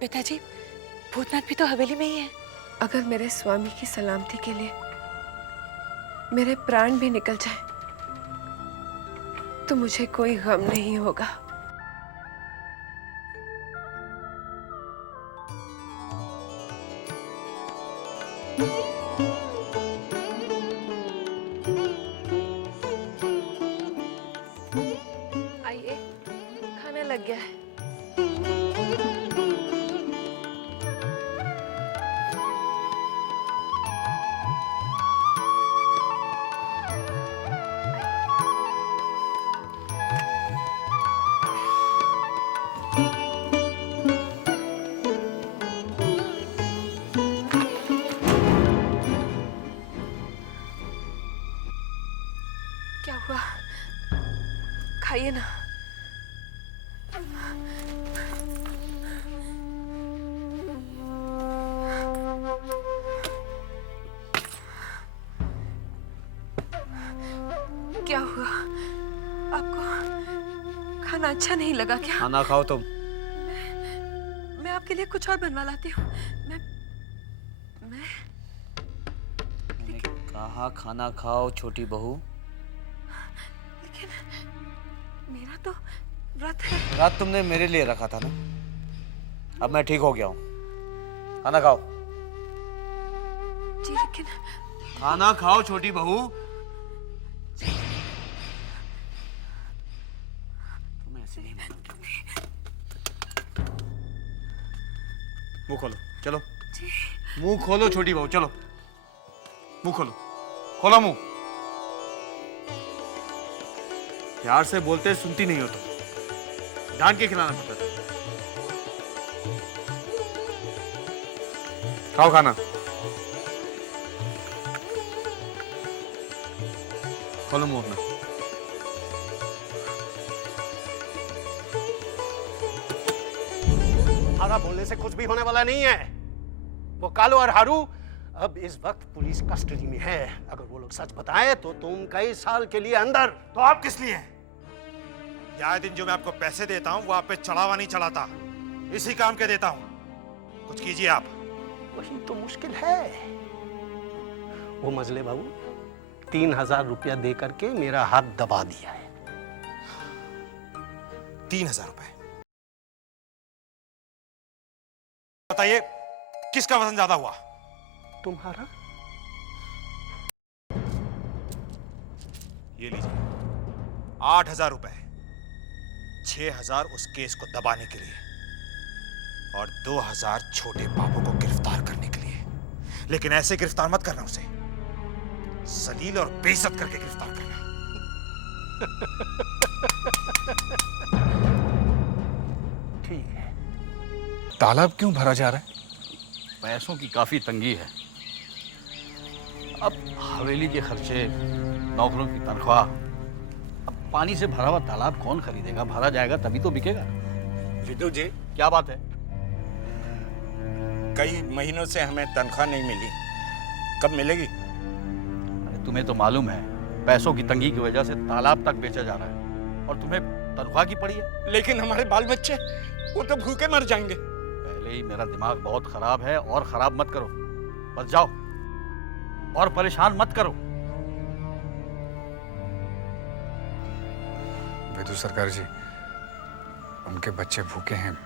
पिताजी, भूतनाथ भी तो हवेली में ही है। अगर मेरे स्वामी की सलामती के लिए मेरे प्राण भी निकल जाए तो मुझे कोई गम नहीं होगा। आइए, खाना लग गया है। क्या हुआ? खाइए ना। क्या हुआ? आपको खाना अच्छा नहीं लगा क्या? खाना खाओ तुम। मैं आपके लिए कुछ और बनवा लाती हूँ। मैं मैंने कहा खाना खाओ छोटी बहू। लेकिन मेरा तो व्रत है। रात तुमने मेरे लिए रखा था ना। अब मैं ठीक हो गया हूँ। खाना खाओ। जी लेकिन खाना खाओ छोटी बहू। तुम्हें ऐसे नहीं मानूंगी। मुंह खोलो, चलो। मुंह खोलो छोटी बहू, चलो। मुंह खोलो, खोलो मुंह। प्यार से बोलते सुनती नहीं हो तुम। डांट के खिलाना पड़ता है। खाओ खाना। खोलो मुंह अपना। हारा बोलने से कुछ भी होने वाला नहीं है। वो कालू और हारू अब इस वक्त पुलिस कस्टडी में है। अगर वो लोग सच बताएं तो तुम कई साल के लिए अंदर। तो आप किस लिए हैं? यह दिन जो मैं आपको पैसे देता हूं वो आप पे चढ़ावा नहीं चलाता, इसी काम के देता हूं। कुछ कीजिए आप। वही तो मुश्किल है। वो मजले बाबू 3000 रुपया दे करके मेरा हाथ दबा दिया है। 3000 रुपए। बताइए किसका वजन ज्यादा हुआ? तुम्हारा। ये लीजिए 8000 रुपए। 6000 उस केस को दबाने के लिए और 2000 छोटे बाबू को गिरफ्तार करने के लिए। लेकिन ऐसे गिरफ्तार मत करना उसे, जलील और बेइज्जत करके गिरफ्तार करना। ठीक है। तालाब क्यों भरा जा रहा है? पैसों की काफी तंगी है। अब हवेली के खर्चे, नौकरों की तनख्वाह, अब पानी से भरा हुआ तालाब कौन खरीदेगा? भरा जाएगा तभी तो बिकेगा। विदु जी, क्या बात है? कई महीनों से हमें तनख्वाह नहीं मिली, कब मिलेगी? अरे तुम्हें तो मालूम है पैसों की तंगी की वजह से तालाब तक बेचा जा रहा है और तुम्हें तनख्वाह की पड़ी है। लेकिन हमारे बाल बच्चे, वो तो भूखे मर जाएंगे। पहले ही मेरा दिमाग बहुत खराब है और खराब मत करो। बस जाओ और परेशान मत करो। विदु सरकार जी, उनके बच्चे भूखे हैं,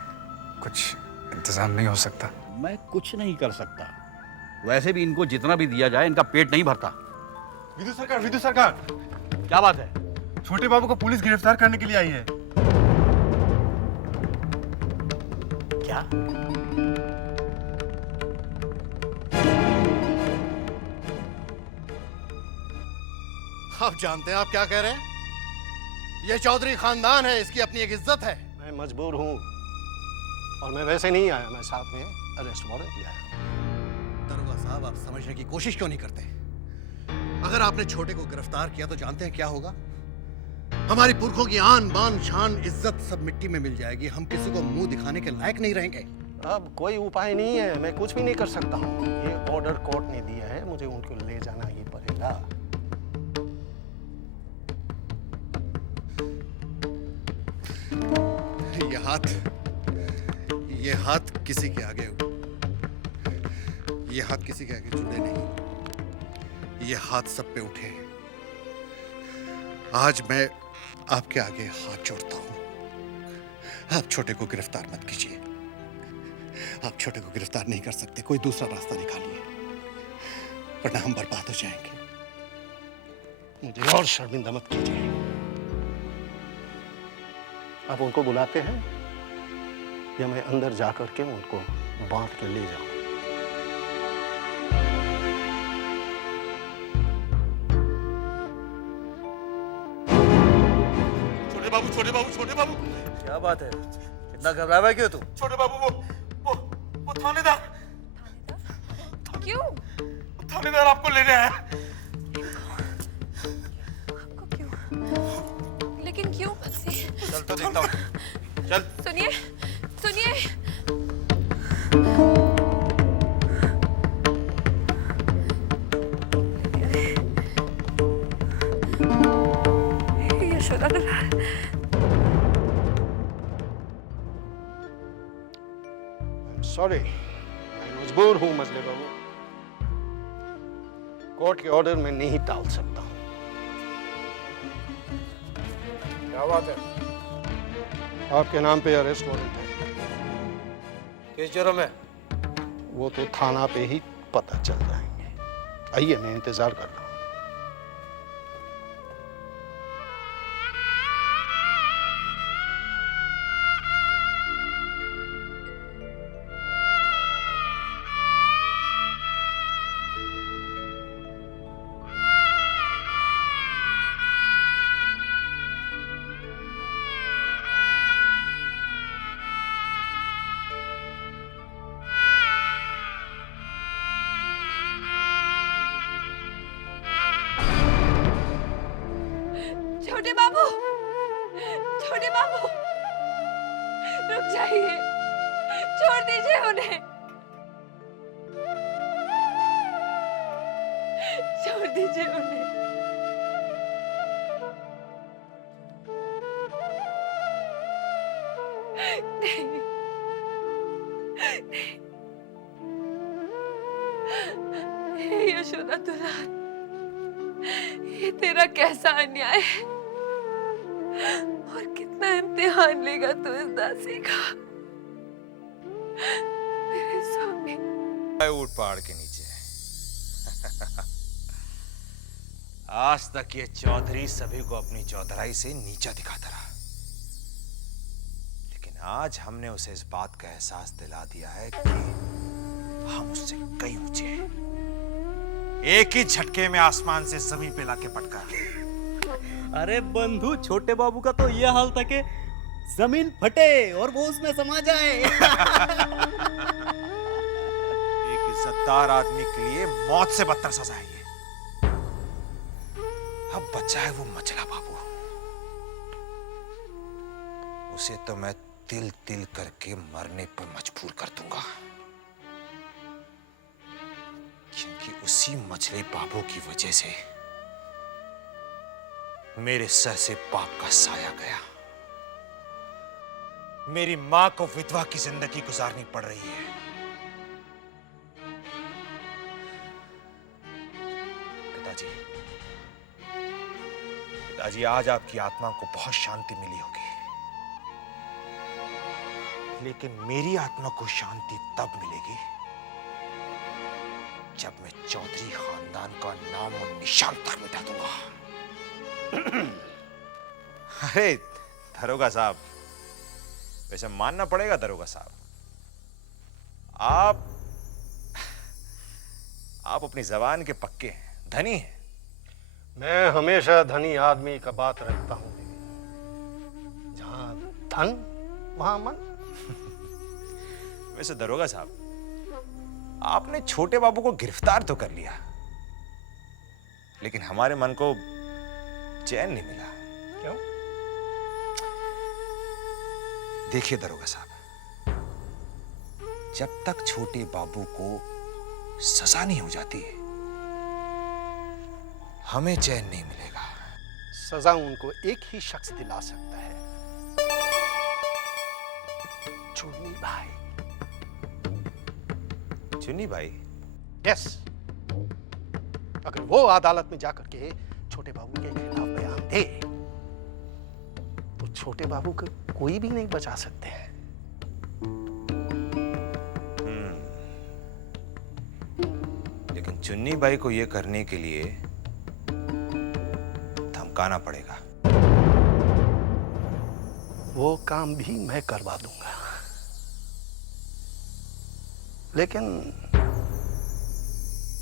कुछ इंतजाम नहीं हो सकता? मैं कुछ नहीं कर सकता। वैसे भी इनको जितना भी दिया जाए इनका पेट नहीं भरता। विदु सरकार, क्या बात है? छोटे बाबू को पुलिस गिरफ्तार करने के लिए आई है। क्या? आप जानते हैं आप क्या कह रहे हैं? यह चौधरी खानदान है, इसकी अपनी एक इज्जत है। मैं मजबूर हूं और मैं वैसे नहीं आया, मैं साथ में अरेस्ट वारंट लिया है। दरोगा साहब, आप समझने की कोशिश क्यों नहीं करते? अगर आपने छोटे को गिरफ्तार किया तो जानते हैं क्या होगा? हमारी पुरखों की आन बान शान इज्जत सब मिट्टी में मिल जाएगी। हम किसी को मुंह दिखाने के लायक नहीं रहेंगे। अब कोई उपाय नहीं है, मैं कुछ भी नहीं कर सकता हूँ। ये ऑर्डर कोर्ट ने दिया है, मुझे उनको ले जाना ही पड़ेगा। ये हाथ किसी के आगे जुड़े नहीं, ये हाथ सब पे उठे हैं। आज मैं आपके आगे हाथ जोड़ता हूं। आप छोटे को गिरफ्तार मत कीजिए। आप छोटे को गिरफ्तार नहीं कर सकते, कोई दूसरा रास्ता निकालिए, वरना हम बर्बाद हो जाएंगे। मुझे और शर्मिंदा मत कीजिए। आप उनको बुलाते हैं या मैं अंदर जाकर के उनको बांध के ले जाऊं? छोटे बाबू क्या बात है, इतना घबरा हुआ है क्यों तू? छोटे बाबू वो थानेदार क्यों? थानेदार आपको लेने आया। आपको क्यों? लेकिन क्यों? चल तो देखता हूँ। चल। सुनिए, सुनिए। यशोदा दुलाल। सॉरी, मैं मजबूर हूं मजले बाबू। कोर्ट के ऑर्डर में नहीं टाल सकता हूं। क्या बात है? आपके नाम पे अरेस्ट वारंट है। किस जुर्म में? वो तो थाना पे ही पता चल जाएंगे। आइए, मैं इंतजार कर रहा हूं। छोटे बाबू, छोटे बाबू, रुक जाइए, छोड़ दीजिए उन्हें, छोड़ दीजिए उन्हें। नहीं, नहीं। यशोदा दुलाल, ये तेरा कैसा अन्याय है और कितना इम्तिहान लेगा तू इस दासी का। मेरे स्वामी। ऊट पहाड़ के नीचे। आज तक ये चौधरी सभी को अपनी चौधराई से नीचा दिखाता रहा, लेकिन आज हमने उसे इस बात का एहसास दिला दिया है कि हम उससे कई ऊंचे हैं। एक ही झटके में आसमान से जमीन पे लाके पटका। अरे बंधु, छोटे बाबू का तो ये हाल था कि जमीन फटे और वो उसमें समा जाए। एक इज्जतदार आदमी के लिए मौत से बदतर सजा है ये। अब बचा है वो मचला बाबू, उसे तो मैं तिल तिल करके मरने पर मजबूर कर दूंगा, क्योंकि उसी मछली बाबू की वजह से मेरे सर से पाप का साया गया। मेरी मां को विधवा की जिंदगी गुजारनी पड़ रही है। पिताजी, आज आपकी आत्मा को बहुत शांति मिली होगी, लेकिन मेरी आत्मा को शांति तब मिलेगी जब मैं चौधरी खानदान का नाम और निशान तक मिटा दूंगा। अरे दरोगा साहब, वैसे मानना पड़ेगा दरोगा साहब, आप अपनी जबान के पक्के हैं, धनी हैं। मैं हमेशा धनी आदमी का बात रखता हूं। जहां धन वहां मन। वैसे दरोगा साहब, आपने छोटे बाबू को गिरफ्तार तो कर लिया, लेकिन हमारे मन को चैन नहीं मिला। क्यों? देखिए दरोगा साहब, जब तक छोटे बाबू को सजा नहीं हो जाती, हमें चैन नहीं मिलेगा। सजा उनको एक ही शख्स दिला सकता है, चुन्नी भाई। चुन्नी भाई? यस, अगर वो अदालत में जाकर के छोटे बाबू के खिलाफ बयान दे तो छोटे बाबू को कोई भी नहीं बचा सकते हैं। लेकिन चुन्नी बाई को यह करने के लिए धमकाना पड़ेगा। वो काम भी मैं करवा दूंगा, लेकिन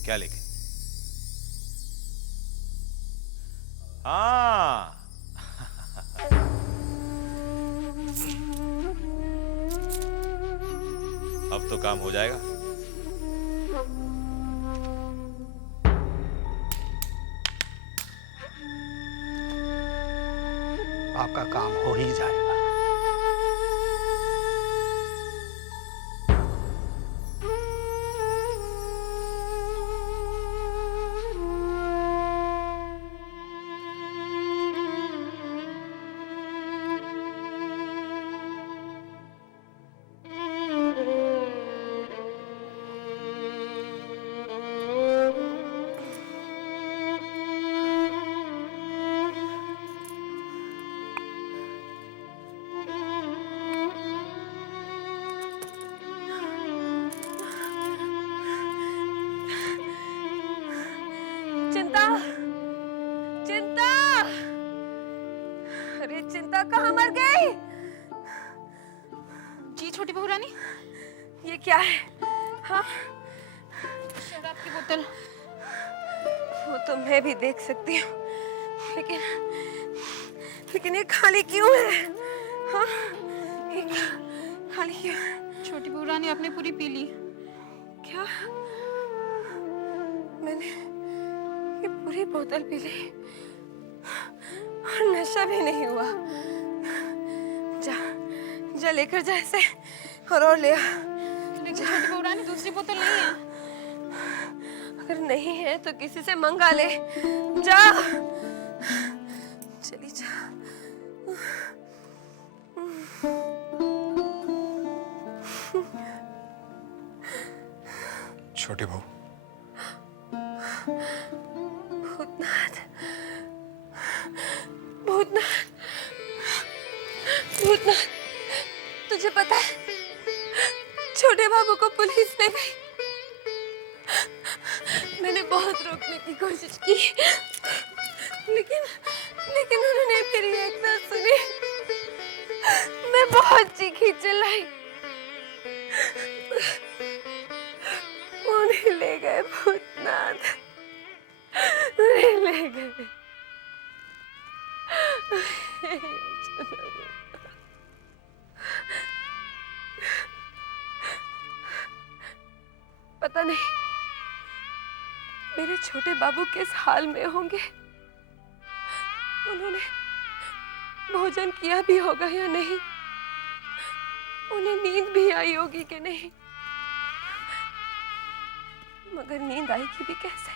क्या लेकिन? हाँ, अब तो काम हो जाएगा। आपका काम हो ही जाएगा। चिंता, चिंता, अरे चिंता कहाँ मर गई? जी छोटी बहू रानी, ये क्या है? हाँ, शराब की बोतल। वो तो मैं भी देख सकती हूँ, लेकिन ये खाली क्यों है? हाँ, ये खाली क्यों है? छोटी बहू रानी आपने पूरी पी ली। क्या? मैंने ये पूरी बोतल पी ली और नशा भी नहीं हुआ। जा लेकर जा इसे और ले आ। लेकिन छोटी बहू रानी दूसरी बोतल नहीं है। अगर नहीं है तो किसी से मंगा ले। जा, चली जा। छोटी बहू, भूतनाथ, भूतनाथ, भूतनाथ, तुझे पता है छोटे बाबू को पुलिस ले गई। मैंने बहुत रोकने की कोशिश की, लेकिन उन्होंने मेरी एक ना सुनी। मैं बहुत चीखी चिल्लाई, उन्हें ले गए भूतनाथ, उन्हें ले गए। पता नहीं मेरे छोटे बाबू किस हाल में होंगे। उन्होंने भोजन किया भी होगा या नहीं, उन्हें नींद भी आई होगी कि नहीं। मगर नींद आएगी भी कैसे?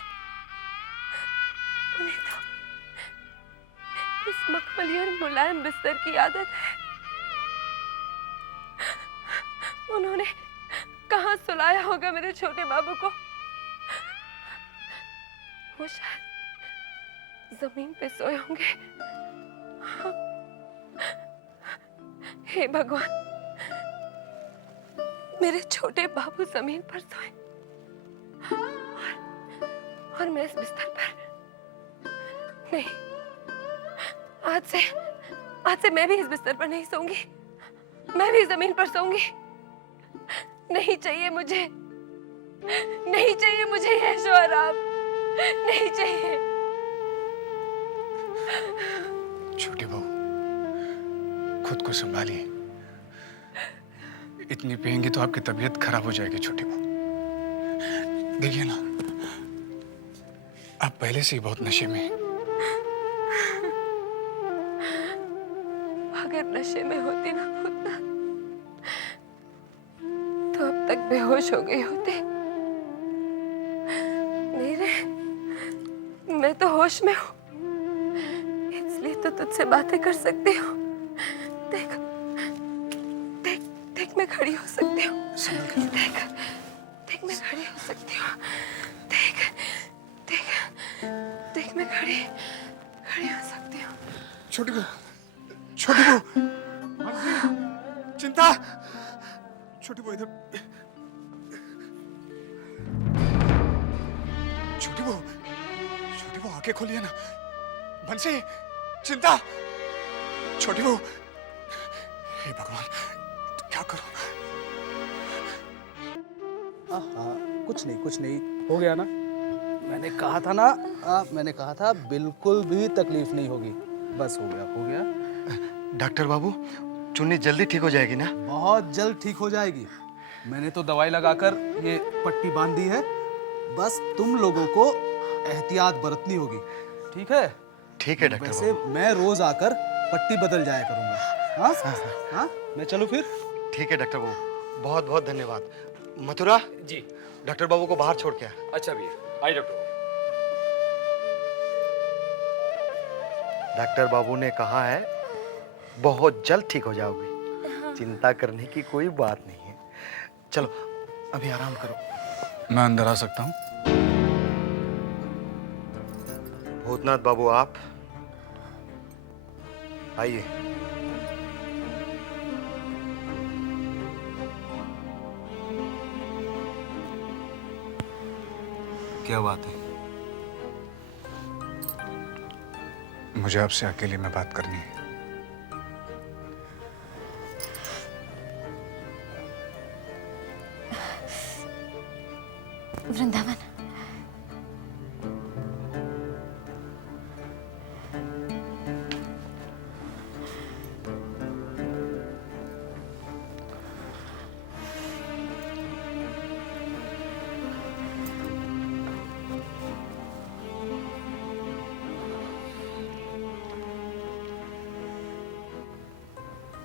उन्हें तो इस मखमली और मुलायम बिस्तर की आदत है। उन्होंने कहाँ सुलाया होगा मेरे छोटे बाबू को? वो शायद जमीन पे सोए होंगे। हे भगवान, मेरे छोटे बाबू जमीन पर सोए और मैं इस बिस्तर पर। नहीं, आज से मैं भी इस बिस्तर पर नहीं सोऊंगी। मैं भी जमीन पर सोऊंगी। नहीं चाहिए मुझे, नहीं चाहिए मुझे ये शोहराब, नहीं चाहिए। छोटी बहू, खुद को संभालिए। इतनी पिएंगी तो आपकी तबीयत खराब हो जाएगी छोटी बहू। देखिए ना, आप पहले से ही बहुत नशे में हैं। अगर नशे में होती ना भूतनाथ, तो अब तक बेहोश हो गए होते। नहीं रे, मैं तो होश में हूँ, इसलिए तो तुझसे बातें कर सकती हूँ। देख, देख, देख, मैं खड़ी हो सकती हूँ। देख, देख, मैं खड़ी हूँ। भी खड़ी हो सकती हूँ। छोटी बहू, छोटी बहू, चिंता, छोटी बहू इधर, छोटी बहू, छोटी बहू आंखें खोलिए ना। बंसी, चिंता, छोटी बहू, हे भगवान, क्या करूं? कुछ नहीं हो गया ना। मैंने कहा था ना, मैंने कहा था बिल्कुल भी तकलीफ नहीं होगी। बस हो गया। डॉक्टर बाबू, चुन्नी जल्दी ठीक हो जाएगी ना? बहुत जल्द ठीक हो जाएगी। मैंने तो दवाई लगाकर ये पट्टी बांध दी है। बस तुम लोगों को एहतियात बरतनी होगी, ठीक है? ठीक है डॉक्टर वैसे बाबू। मैं रोज आकर पट्टी बदल जाया करूंगा। हाँ? मैं चलूं फिर? ठीक है डॉक्टर बाबू, बहुत बहुत धन्यवाद। मथुरा जी। डॉक्टर बाबू को बाहर छोड़ के आ। अच्छा भैया, आई डॉक्टर। डॉक्टर बाबू ने कहा है बहुत जल्द ठीक हो जाओगे, चिंता करने की कोई बात नहीं है। चलो अभी आराम करो। मैं अंदर आ सकता हूँ? भूतनाथ बाबू आप आइए। क्या बात है? मुझे आपसे अकेले में बात करनी है। वृंदावन,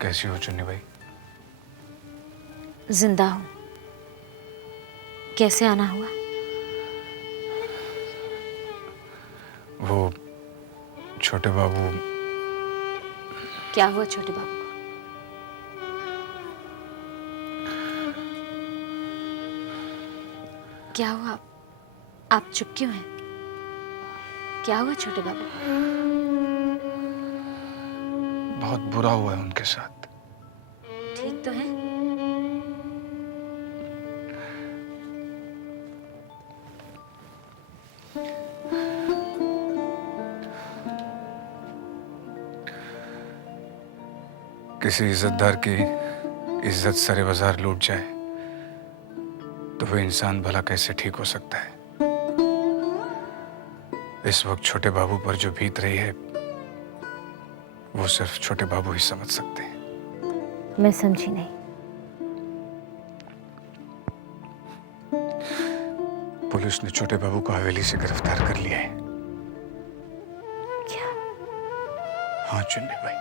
कैसी हो चुन्नी भाई? जिंदा हूं। कैसे आना हुआ? वो छोटे बाबू। क्या हुआ छोटे बाबू को? क्या हुआ? आप चुप क्यों हैं? क्या हुआ छोटे बाबू को? बहुत बुरा हुआ है उनके साथ। ठीक तो है? किसी इज्जतदार की इज्जत सरे बाजार लूट जाए तो वो इंसान भला कैसे ठीक हो सकता है? इस वक्त छोटे बाबू पर जो बीत रही है वो सिर्फ छोटे बाबू ही समझ सकते हैं। मैं समझी नहीं। पुलिस ने छोटे बाबू को हवेली से गिरफ्तार कर लिया है। क्या? हाँ चुन्नी भाई,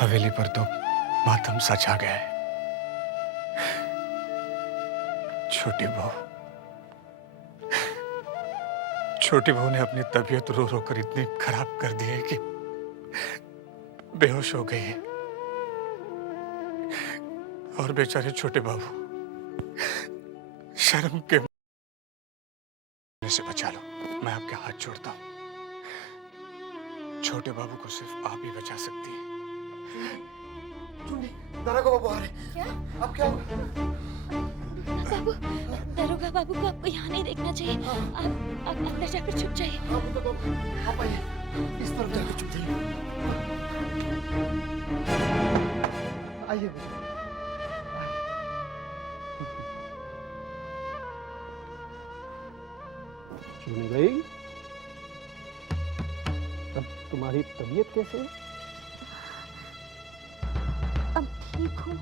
हवेली पर तो मातम सा छा गया है। छोटी बहू ने अपनी तबीयत रो रो कर इतनी खराब कर दी है कि बेहोश हो गई है। और बेचारे छोटे बाबू शर्म के से बचा लो, मैं आपके हाथ जोड़ता हूं। छोटे बाबू को सिर्फ आप ही बचा सकती हैं। दारोगा बाबू आ रहे। क्या? अब क्या होगा? बाबू, दरोगा बाबू को आपको यहाँ नहीं देखना चाहिए। आप अंदर जाकर छुप जाइए। आप आइए, इस तरफ जाकर छुप जाइए। आइए चुन्नी भाई, अब तुम्हारी तबीयत कैसे है? अब ठीक हूँ।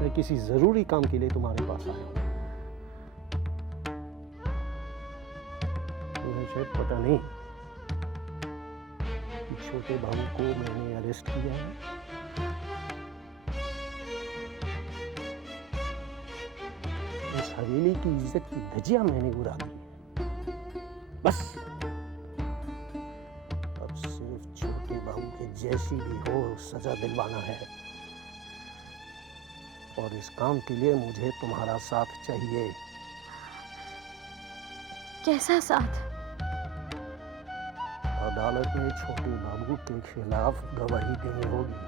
मैं किसी जरूरी काम के लिए तुम्हारे पास आया हूं। तुम्हें शायद पता नहीं कि छोटे बाबू को मैंने अरेस्ट किया है। इस हवेली की इज्जत की धज्जियां मैंने उड़ा दी। बस अब सिर्फ छोटे बाबू के जैसी भी हो सजा दिलवाना है। और इस काम के लिए मुझे तुम्हारा साथ चाहिए। कैसा साथ? अदालत में छोटे बाबू के खिलाफ गवाही देनी होगी।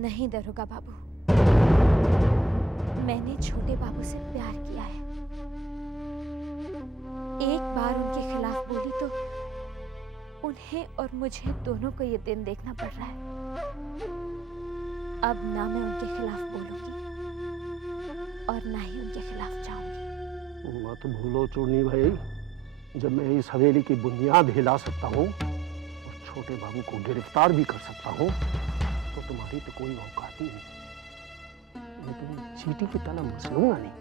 नहीं दरोगा बाबू, मैंने छोटे बाबू से प्यार किया है। एक बार उनके खिलाफ बोली तो उन्हें और मुझे दोनों को ये दिन देखना पड़ रहा है। अब ना मैं उनके खिलाफ बोलूंगी और ना ही उनके खिलाफ जाऊंगी। मत भूलो चूर्णी भाई, जब मैं इस हवेली की बुनियाद हिला सकता हूँ और छोटे बाबू को गिरफ्तार भी कर सकता हूँ तो तुम्हारी तो कोई औकात ही नहीं। लेकिन चींटी की तरह मसलूंगा नहीं,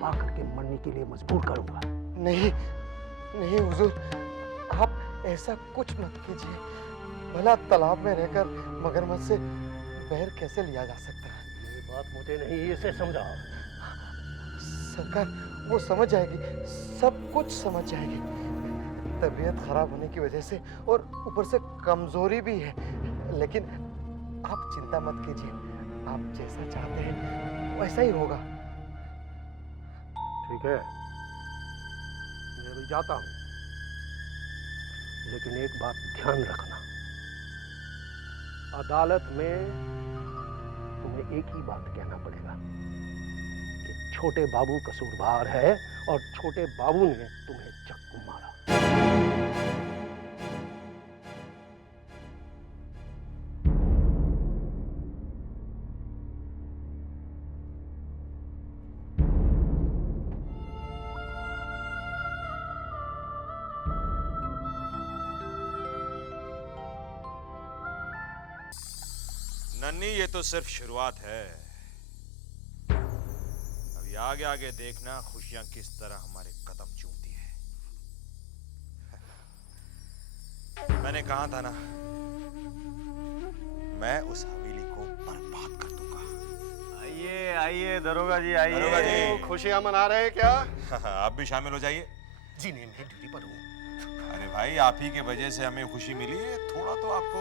पा करके मरने के लिए मजबूर करूंगा। नहीं नहीं हुजूर, आप ऐसा कुछ मत कीजिए। भला तालाब में रहकर मगरमच्छ से बैर कैसे लिया जा सकता है? मेरी बात मुझे नहीं, इसे समझाओ। सरकार वो समझ जाएगी, सब कुछ समझ जाएगी। तबीयत खराब होने की वजह से और ऊपर से कमजोरी भी है, लेकिन आप चिंता मत कीजिए। आप जैसा चाहते हैं वैसा ही होगा। ठीक है, मैं भी जाता हूँ, लेकिन एक बात ध्यान रखना, अदालत में तुम्हें एक ही बात कहना पड़ेगा कि छोटे बाबू कसूरवार है और छोटे बाबू ने तुम्हें चक्कू मारा। नन्ही, ये तो सिर्फ शुरुआत है। अभी आगे आगे देखना खुशियां किस तरह हमारे कदम चूमती है। मैंने कहा था ना, मैं उस हवेली को बर्बाद कर दूंगा। आइए आइए दरोगा जी, आइए। दरोगा जी, खुशियां मना रहे हैं क्या? आप भी शामिल हो जाइए। जी नहीं, मैं ड्यूटी पर हूँ। अरे भाई, आप ही की वजह से हमें खुशी मिली है, थोड़ा तो आपको।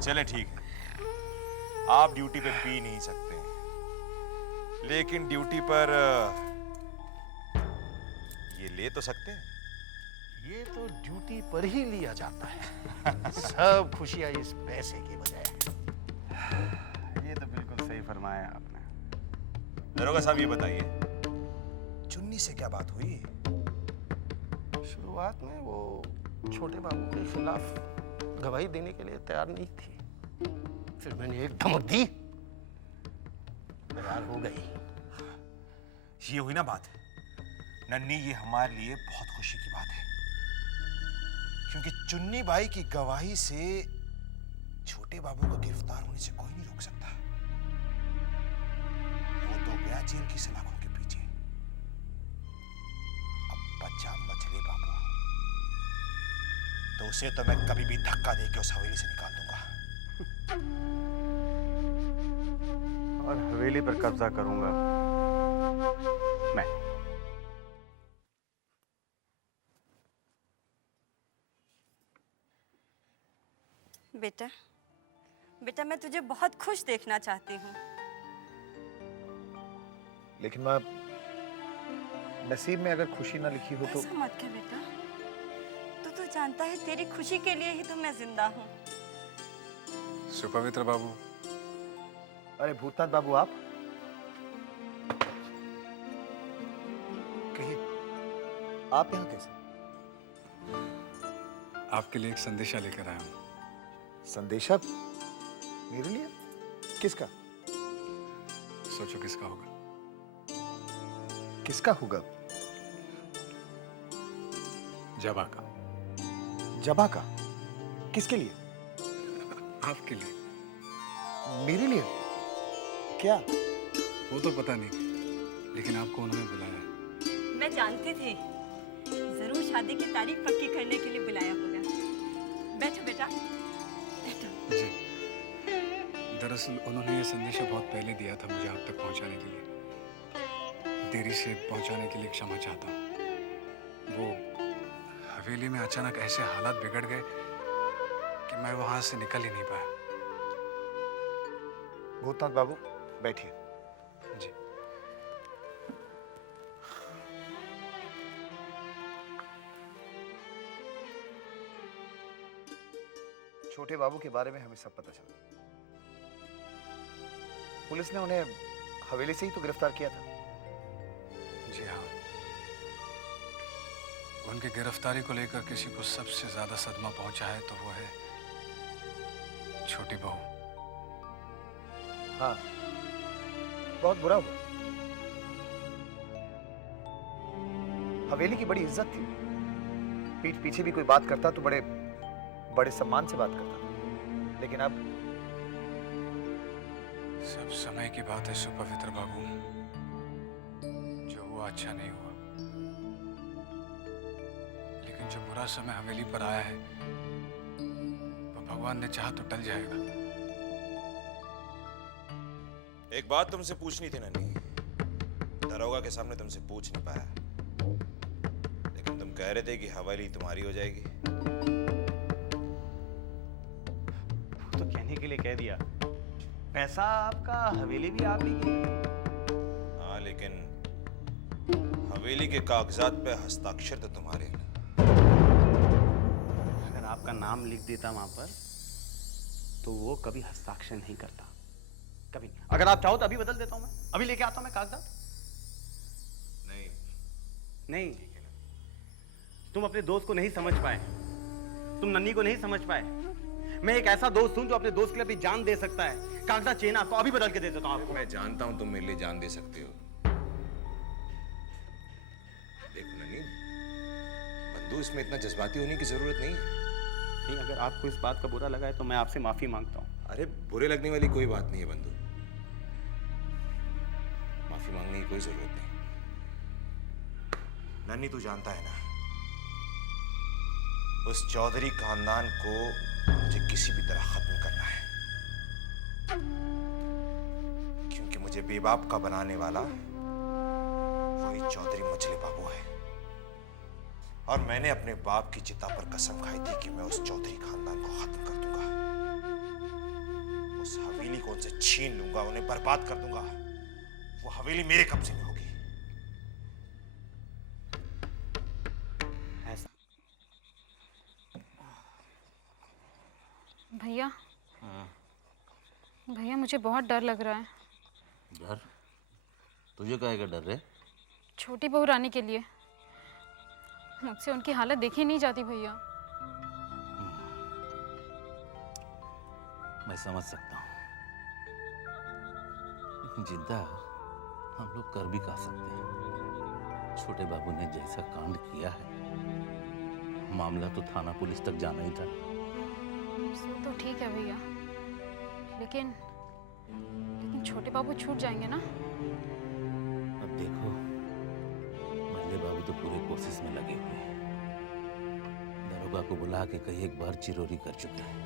चले ठीक है, आप ड्यूटी पे पी नहीं सकते, लेकिन ड्यूटी पर ये ले तो सकते हैं। ये तो ड्यूटी पर ही लिया जाता है। सब खुशियां इस पैसे की वजह है। ये तो बिल्कुल सही फरमाया आपने। दरोगा साहब, ये बताइए, चुन्नी से क्या बात हुई? शुरुआत में वो छोटे बाबू के खिलाफ गवाही देने के लिए तैयार नहीं थी, फिर मैंने एक धमक दी, तैयार हो गई। ये हुई ना बात। नन्ही, ये हमारे लिए बहुत खुशी की बात है, क्योंकि चुन्नी बाई की गवाही से छोटे बाबू को गिरफ्तार होने से कोई नहीं रोक सकता। वो तो गया जेल की सलाखों के पीछे। अब बचा मछली बाबू, तो उसे तो मैं कभी भी धक्का देके उस हवेली से निकाल दूंगा और हवेली पर कब्जा करूंगा मैं। बेटा, बेटा, मैं तुझे बहुत खुश देखना चाहती हूँ। लेकिन माँ, नसीब में अगर खुशी ना लिखी हो तो। ऐसा मत कह बेटा, तू जानता है तेरी खुशी के लिए ही तो मैं जिंदा हूँ। सुपवित्र बाबू। अरे भूतनाथ बाबू, आप कहिए, आप यहाँ कैसे? आपके लिए एक संदेशा लेकर आया हूँ। संदेशा? मेरे लिए? किसका? सोचो किसका होगा। किसका होगा? जबा का। जबा का? किसके लिए? आपके लिए। मेरे लिए? क्या? वो तो पता नहीं, लेकिन आपको उन्होंने बुलाया है। मैं जानती थी, जरूर शादी की तारीख पक्की करने के लिए बुलाया होगा। बैठो बेटा, बैठो। जी, दरअसल उन्होंने ये संदेशा बहुत पहले दिया था मुझे आप तक पहुंचाने के लिए। देरी से पहुंचाने के लिए क्षमा चाहता हूँ। वो हवेली में अचानक ऐसे हालात बिगड़ गए कि मैं वहां से निकल ही नहीं पाया। भूतनाथ बाबू बैठिए। जी। छोटे बाबू के बारे में हमें सब पता चला। पुलिस ने उन्हें हवेली से ही तो गिरफ्तार किया था। जी हाँ, उनकी गिरफ्तारी को लेकर किसी को सबसे ज्यादा सदमा पहुंचा है तो वो है छोटी बहू। हाँ, बहुत बुरा हुआ। हवेली की बड़ी इज्जत थी। पीठ पीछे भी कोई बात करता तो बड़े बड़े सम्मान से बात करता था, लेकिन अब सब समय की बात है सुपवित्र बाबू। जो हुआ अच्छा नहीं हुआ, लेकिन जो बुरा समय हवेली पर आया है वो भगवान ने चाहा तो टल जाएगा। एक बात तुमसे पूछनी थी नन्ही, दरोगा के सामने तुमसे पूछ नहीं पाया, लेकिन तुम कह रहे थे कि हवेली तुम्हारी हो जाएगी। तो कहने के लिए कह दिया, पैसा आपका, हवेली भी आप ही की। हाँ, लेकिन हवेली के कागजात पे हस्ताक्षर तो तुम्हारे हैं। अगर आपका नाम लिख देता वहां पर तो वो कभी हस्ताक्षर नहीं करता, कभी नहीं। अगर आप चाहो तो अभी बदल देता हूं, मैं अभी लेके आता हूं मैं कागजात। नहीं, तुम अपने दोस्त को नहीं समझ पाए, तुम नन्ही को नहीं समझ पाए। मैं एक ऐसा दोस्त हूं जो अपने दोस्त के लिए अपनी जान दे सकता है। कागजात चाहिए ना आपको, अभी बदल के दे देता हूं आपको। मैं जानता हूं तुम मेरे लिए जान दे सकते हो। देखो नन्ही, बंधु, इसमें इतना जज्बाती होने की जरूरत नहीं है। नहीं, अगर आपको इस बात का बुरा लगा है तो मैं आपसे माफी मांगता हूं। अरे बुरे लगने वाली कोई बात नहीं है बंधु, माफी मांगने की कोई जरूरत नहीं। नन्ही, तू जानता है ना, उस चौधरी खानदान को मुझे किसी भी तरह खत्म करना है, क्योंकि मुझे बेबाप का बनाने वाला वही चौधरी मछली बाबू है। और मैंने अपने बाप की चिता पर कसम खाई थी कि मैं उस चौधरी खानदान को खत्म कर दूंगा, उस हवेली को उनसे छीन लूंगा, उन्हें बर्बाद कर दूंगा। वो हवेली मेरे कब्जे में होगी। भैया, भैया मुझे बहुत डर लग रहा है। डर? तुझे काहे का डर है? छोटी बहू रानी के लिए। मुझसे उनकी हालत देखी नहीं जाती भैया। मैं समझ सकता हूँ, लेकिन जिंदा हम लोग कर भी कह सकते हैं। छोटे बाबू ने जैसा कांड किया है, मामला तो थाना पुलिस तक जाना ही था। सो तो ठीक है भैया, लेकिन छोटे बाबू छूट जाएंगे ना? अब देखो, मल्ले बाबू तो पूरी कोशिश में लगे हुए हैं। दरोगा को बुला के कई एक बार चिरोरी कर चुके हैं।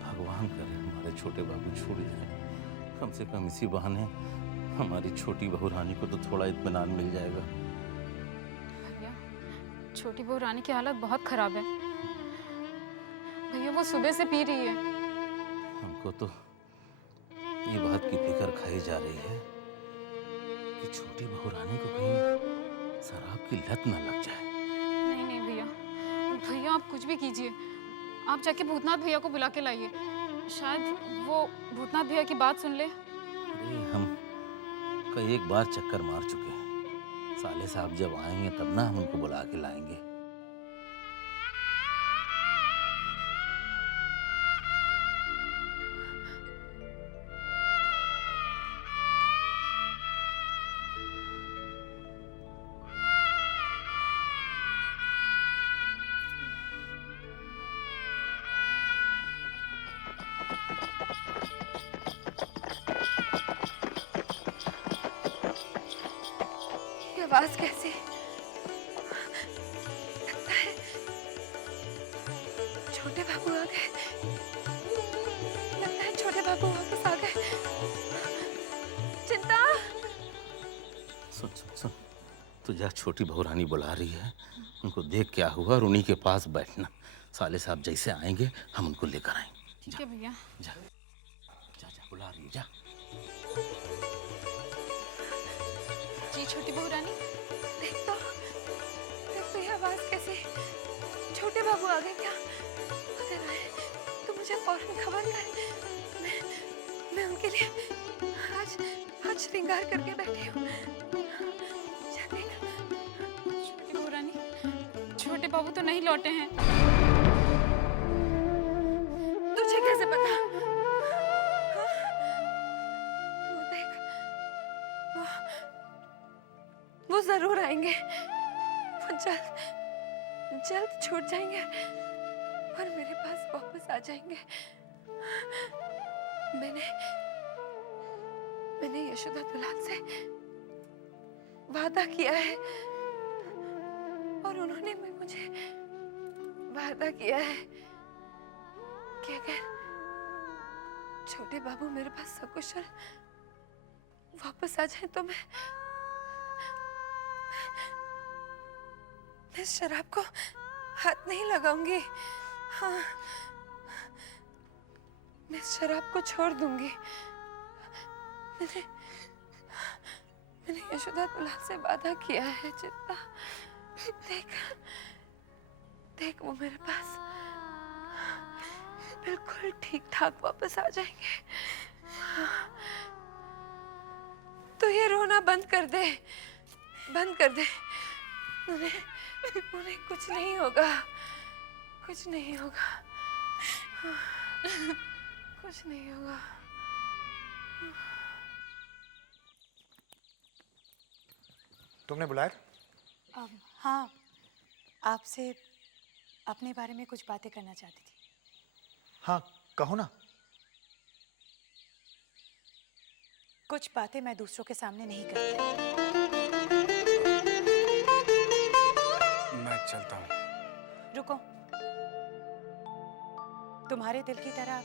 भगवान करे हमारे छोटे बाबू छूट जाए। कम से कम इसी बहाने हमारी छोटी बहू रानी को तो थोड़ा इत्मीनान मिल जाएगा। भैया, छोटी बहू रानी की हालत बहुत खराब है भैया, वो सुबह से पी रही है। हमको तो ये बात की फिक्र खाई जा रही है कि छोटी बहू रानी को कहीं शराब की लत न लग जाए। नहीं नहीं भैया, भैया आप कुछ भी कीजिए, आप जाके भूतनाथ भैया को बुला के लाइए। शायद वो भूतनाथ भैया की बात सुन ले। अरे हम कई एक बार चक्कर मार चुके हैं। साले साहब जब आएंगे तब ना हम उनको बुला के लाएंगे। आवाज कैसे? लगता है छोटे बाबू आ गए। लगता है छोटे बाबू वापस आ गए। चिंता। सुन सुन सुन, तू तो जा, छोटी बहू रानी बुला रही है, उनको देख क्या हुआ और उन्हीं के पास बैठना। साले साहब जैसे आएंगे हम उनको लेकर आएंगे। ठीक है भैया। जा जा जा, बुला रही है, जा। जी छोटी बहू रानी। देख तो ये आवाज कैसी? छोटे बाबू आ गए क्या? अगर आए तो मुझे फौरन खबर कर। मैं उनके लिए आज श्रृंगार करके बैठी हूँ। छोटी बहू रानी, छोटे बाबू तो नहीं लौटे हैं। तुझे कैसे पता? हाँ? वो देख, वो जरूर आएंगे। वो जल्द छूट जाएंगे और मेरे पास वापस आ जाएंगे। मैंने यशोदा दुलाल से वादा किया है और उन्होंने भी मुझे वादा किया है कि अगर छोटे बाबू मेरे पास सकुशल वापस आ जाए तो मैं इस शराब को हाथ नहीं लगाऊंगी। हाँ, मैं इस शराब को छोड़ दूंगी। मैंने यशोदा दुलाल से वादा किया है। चित्ता, देख वो मेरे पास बिल्कुल ठीक ठाक वापस आ जाएंगे। तो ये रोना बंद कर दे। उन्हें कुछ नहीं होगा, कुछ नहीं होगा। तुमने बुलाया? हाँ, आपसे अपने बारे में कुछ बातें करना चाहती थी। हाँ, कहो ना। कुछ बातें मैं दूसरों के सामने नहीं करती। मैं चलता हूँ। रुको, तुम्हारे दिल की तरह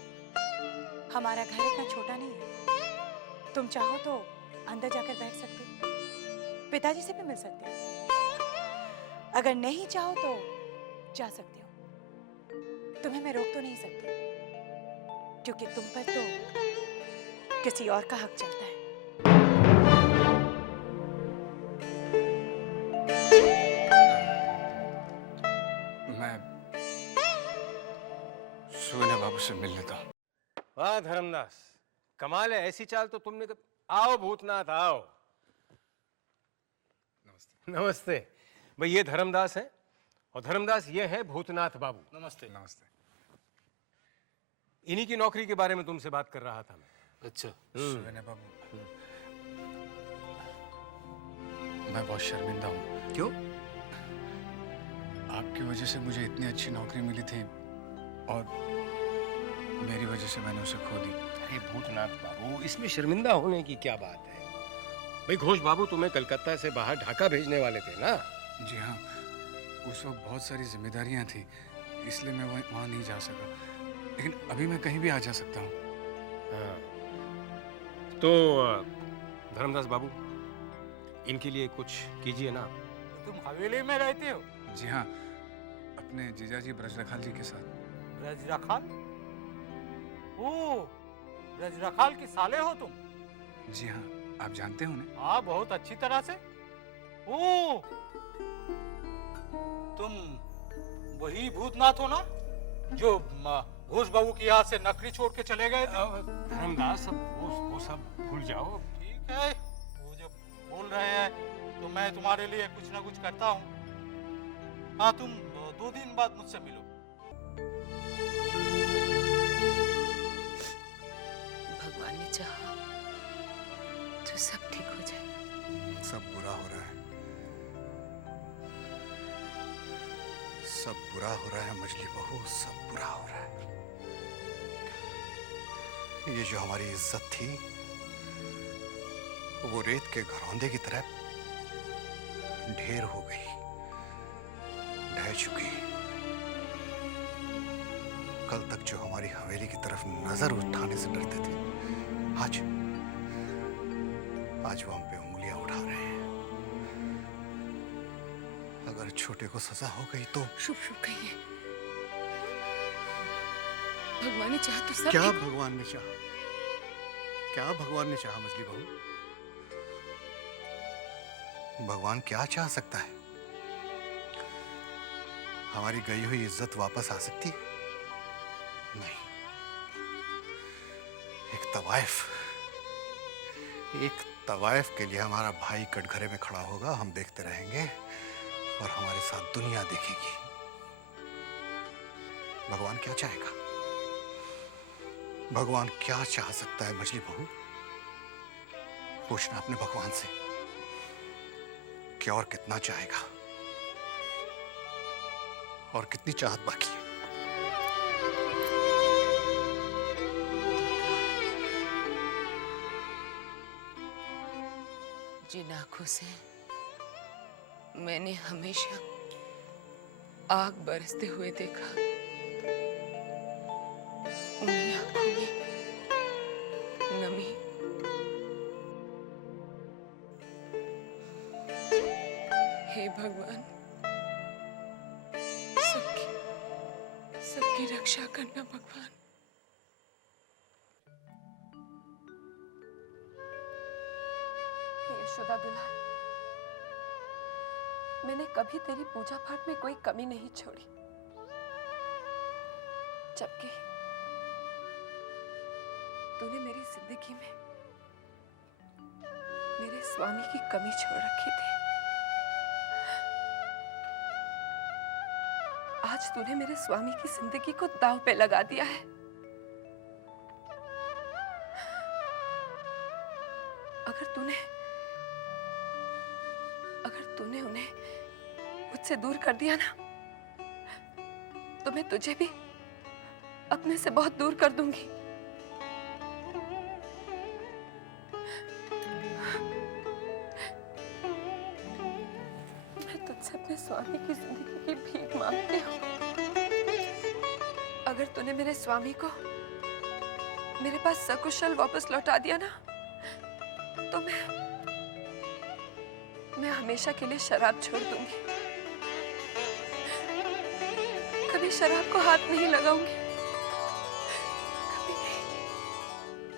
हमारा घर इतना छोटा नहीं है। तुम चाहो तो अंदर जाकर बैठ सकते हो, पिताजी से भी मिल सकते हो। अगर नहीं चाहो तो जा सकते हो। तुम्हें मैं रोक तो नहीं सकती, क्योंकि तुम पर तो किसी और का हक चलता है। मैं सुगन्या बाबू से मिल लेता हूँ। वाह धर्मदास, कमाल है, ऐसी चाल तो तुमने आओ भूतनाथ आओ। नमस्ते। भाई ये धर्मदास है और धर्मदास ये है भूतनाथ बाबू। नमस्ते। नमस्ते। इन्हीं की नौकरी के बारे में तुमसे बात कर रहा था मैं। अच्छा। सुगन्या बाबू, मैं बहुत शर्मिंदा हूँ। क्यों? आपकी वजह से मुझे इतनी अच्छी नौकरी मिली थी और मेरी वजह से मैंने उसे खो दी। अरे भूतनाथ बाबू, इसमें शर्मिंदा होने की क्या बात है? भाई घोष बाबू तुम्हें कलकत्ता से बाहर ढाका भेजने वाले थे ना? जी हाँ, उस वक्त बहुत सारी जिम्मेदारियां थी, इसलिए मैं वहाँ नहीं जा सका। लेकिन अभी मैं कहीं भी आ जा सकता हूँ। हाँ। तो धर्मदास बाबू, इनके लिए कुछ कीजिए ना। तुम हवेली में रहते हो? जी हाँ, अपने जीजाजी ब्रजरखाल जी के साथ। ब्रजरखाल? ओह, ब्रजरखाल के साले हो तुम? जी हाँ, आप जानते हो उन्हें? हाँ, बहुत अच्छी तरह से। ओह, तुम वही भूतनाथ हो ना जो घोष बाबू की यहाँ से नकली छोड़ के चले गए थे? धर्मदास, वो सब भूल जाओ। ठीक है, वो जो बोल रहे हैं तो मैं तुम्हारे लिए कुछ ना कुछ करता हूँ। हाँ, तुम 2 दिन बाद मुझसे मिलो। भगवान ने चाहा तो सब ठीक हो जाएगा। सब बुरा हो रहा है, सब बुरा हो रहा है मजली बहू, सब बुरा हो रहा है। ये जो हमारी इज्जत थी वो रेत के घरौंदे की तरह ढेर हो गई, ढह चुकी। कल तक जो हमारी हवेली की तरफ नजर उठाने से डरते थे, आज वो हम पे उंगलियां उठा रहे हैं। अगर छोटे को सजा हो गई तो? शुभ शुभ कहिए। भगवान ने चाहा तो सब क्या एक... भगवान ने चाहा? क्या भगवान ने चाहा मछली बहू? भगवान क्या चाह सकता है? हमारी गई हुई इज्जत वापस आ सकती? नहीं। एक तवाइफ के लिए हमारा भाई कटघरे में खड़ा होगा, हम देखते रहेंगे और हमारे साथ दुनिया देखेगी। भगवान क्या चाहेगा? भगवान क्या चाह सकता है मछली बहू? पूछना अपने भगवान से क्या और कितना चाहेगा और कितनी चाहत बाकी है। जिन आंखों से मैंने हमेशा आग बरसते हुए देखा, उन्हीं आंखों में नमी। हे भगवान, सबकी रक्षा करना भगवान। हे यशोदा दुलार, मैंने कभी तेरी पूजा पाठ में कोई कमी नहीं छोड़ी, जबकि तूने मेरी जिंदगी में मेरे स्वामी की कमी छोड़ रखी थी। आज तूने मेरे स्वामी की जिंदगी को दांव पे लगा दिया है। अगर तूने उन्हें मुझसे दूर कर दिया ना, तो मैं तुझे भी अपने से बहुत दूर कर दूंगी। मैं तुझसे अपने स्वामी की जिंदगी की भीख मांगती हूँ। अगर तूने मेरे स्वामी को मेरे पास सकुशल वापस लौटा दिया ना, तो मैं हमेशा के लिए शराब छोड़ दूंगी। कभी शराब को हाथ नहीं लगाऊंगी।